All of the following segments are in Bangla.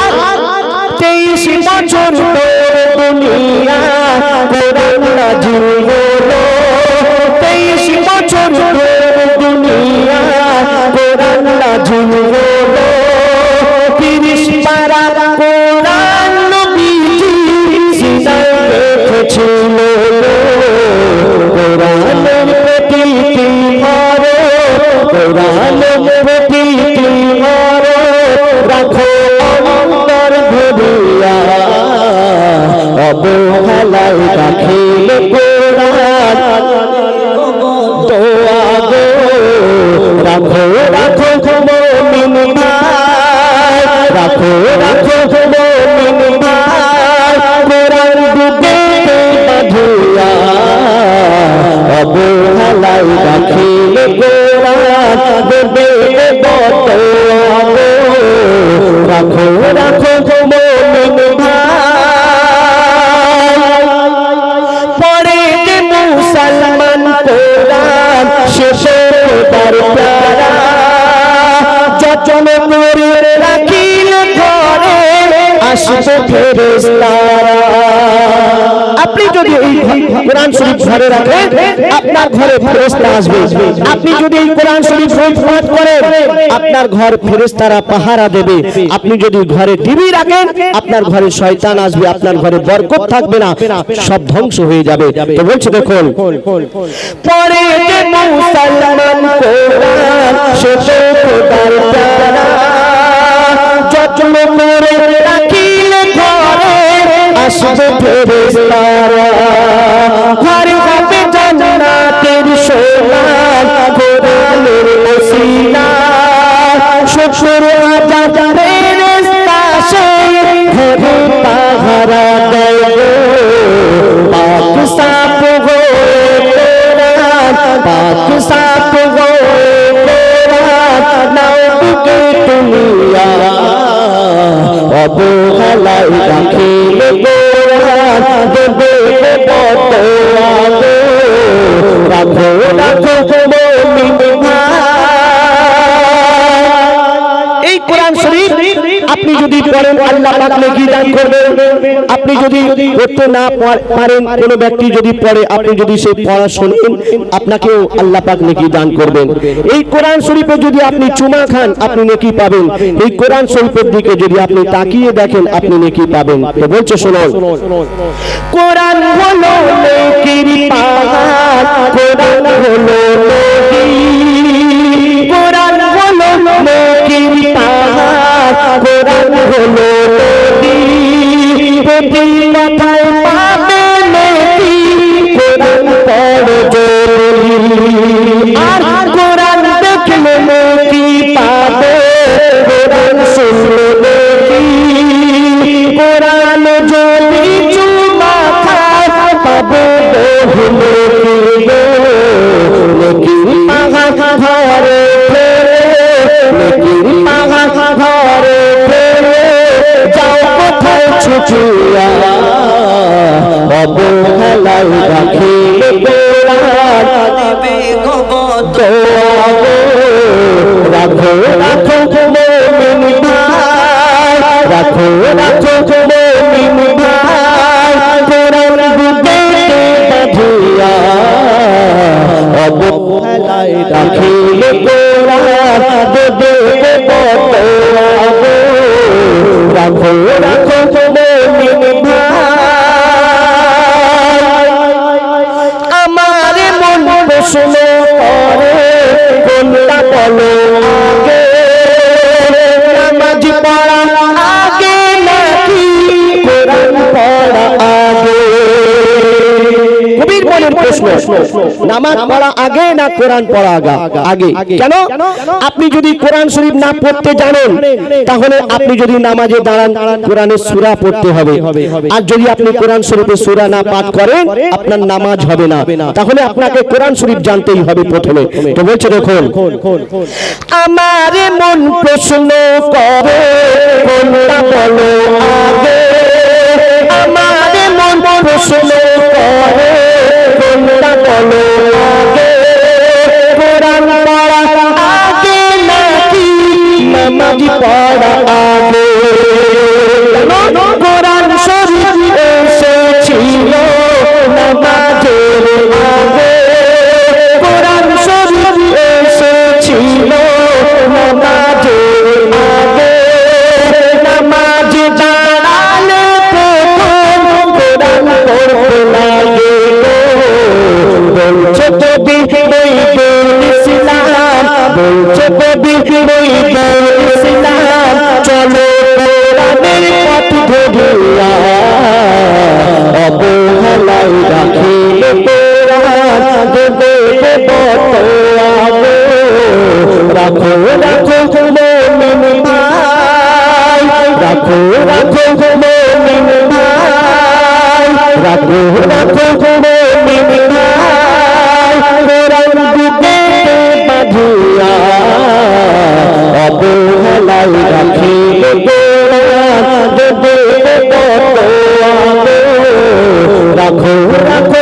আর তেইশ বছর দুনিয়া কোরআন নাজিল হলো। তেইশ বছর দুনিয়া কোরআন নাজিল হলো। তিরিশ পারা কোরআন নবীজি সিনায় রেখেছিল। কোরআনের প্রতিটি ঘরে কোরআনের রাখো রাখো পরে যে মুসলমান কোরআন শেষে তার প্যারা যতন করে রাখিল ঘরে, আসবে ফেরেশতারা। আপনি যদি এই কোরআন শরীফ ঘরে রাখেন, আপনার ঘরে ফেরেশতা আসবে। আপনি যদি এই কোরআন শরীফ রোজ করেন, আপনার ঘর ফেরেশতারা পাহারা দেবে। আপনি যদি ঘরে টিভি রাখেন, আপনার ঘরে শয়তান আসবে, আপনার ঘরে বরকত থাকবে না, সব ধ্বংস হয়ে যাবে। তো বলছে, দেখুন, পরে মুসলমান কোরআন শেষে খোদার প্যারা যত্ন করে ঘরে আসবে ফেরেশতারা যদি পড়েন আল্লাহ পাক নেকি দান করবেন, আপনি যদি পড়তে না পারেন, কোনো ব্যক্তি যদি পড়ে, আপনি যদি সেই পড়া শোনেন, আপনাকেও আল্লাহ পাক নেকি দান করবেন। এই কোরআন শরীফে যদি আপনি চুমা খান, আপনি নেকি পাবেন। এই কোরআন শরীফের দিকে যদি আপনি তাকিয়ে দেখেন, আপনি নেকি পাবেন। তো বলছে, শুনুন। কোরআন হলো নেকির পাহাড়, কোরআন হলো নদী কোরআন হলো পাহাড় কোরআন হলো নদী। ছুটিয়া অবহেলায় রাখো রাখো রাখো রাখো বাঁধিয়া। অবহেলায় রাখিলে কোরআন দেবে রাখো রাখো নামাজ পড়া আগে না কোরআন পড়া আগা কেন? আপনি যদি কোরআন শরীফ না পড়তে জানেন, তাহলে আপনি যদি নামাজে দাঁড়ান, কোরআনের সূরা পড়তে হবে। আর যদি আপনি কোরআন শরীফের সূরা না পাঠ করেন, আপনার নামাজ হবে না। তাহলে আপনাকে কোরআন শরীফ জানতেই হবে প্রথমে। তো বলছে, দেখুন। আমার মন প্রশ্ন করে, কোনটা বলো আগে? আমার মন প্রশ্ন করে তোমরা বলো আগে। পড়া আগে পড়া আগে? কাঁদবে রাখো রাখো রাখো রাখো রাখো রাখো অবহেলায় রাখি রাখো রাখো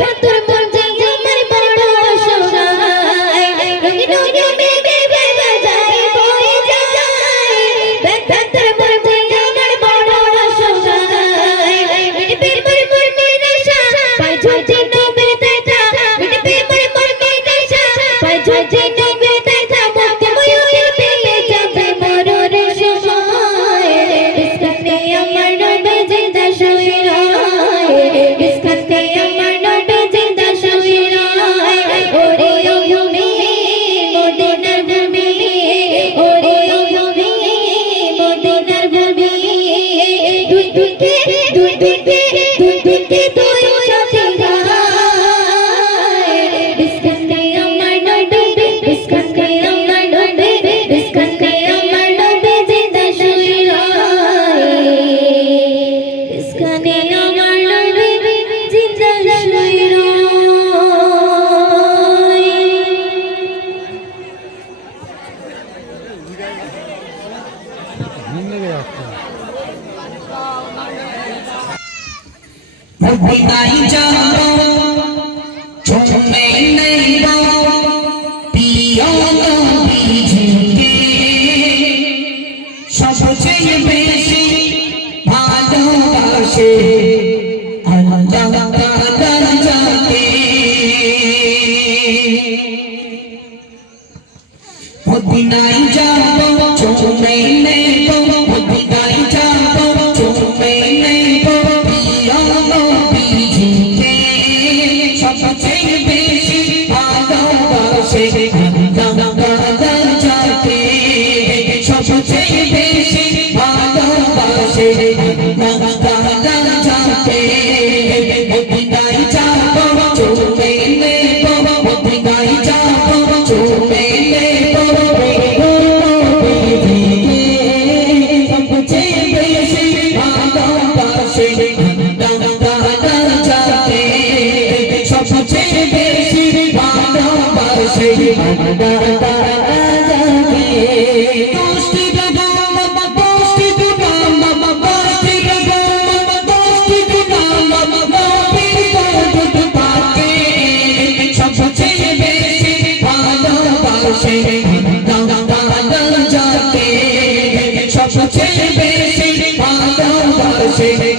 ಧರ್ಮ মদিনায় যাব সবচেয়ে বেশি ভালোবাসে আল্লাহ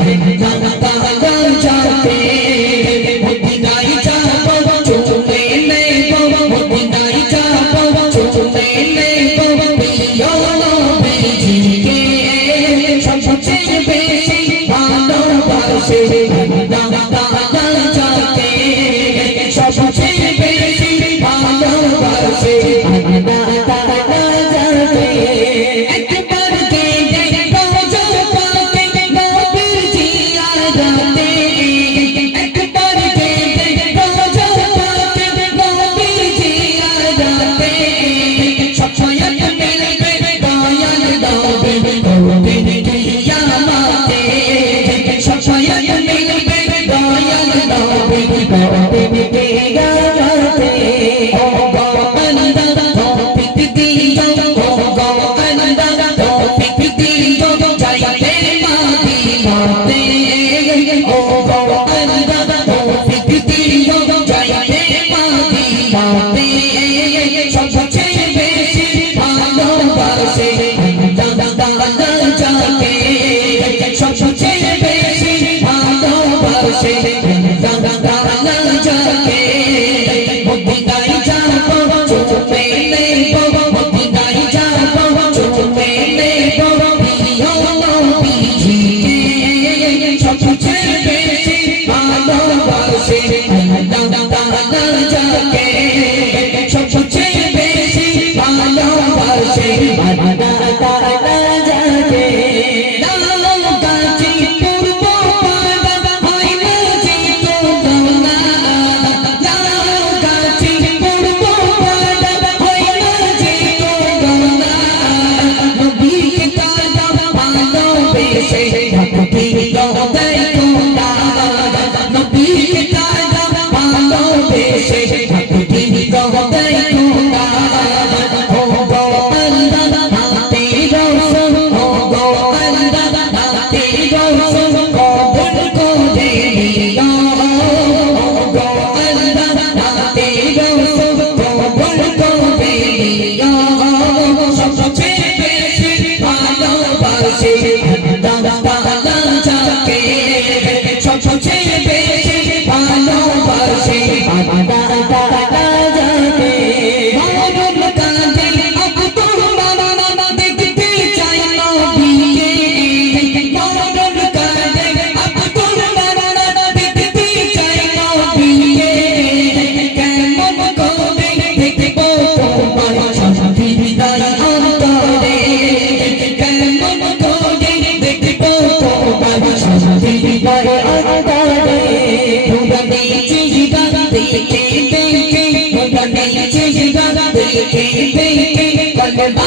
Thank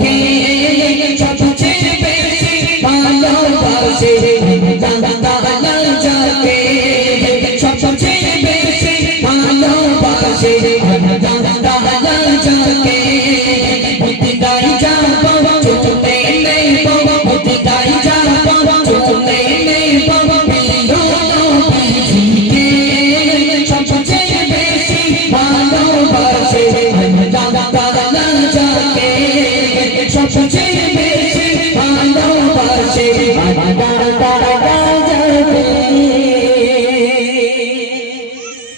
you.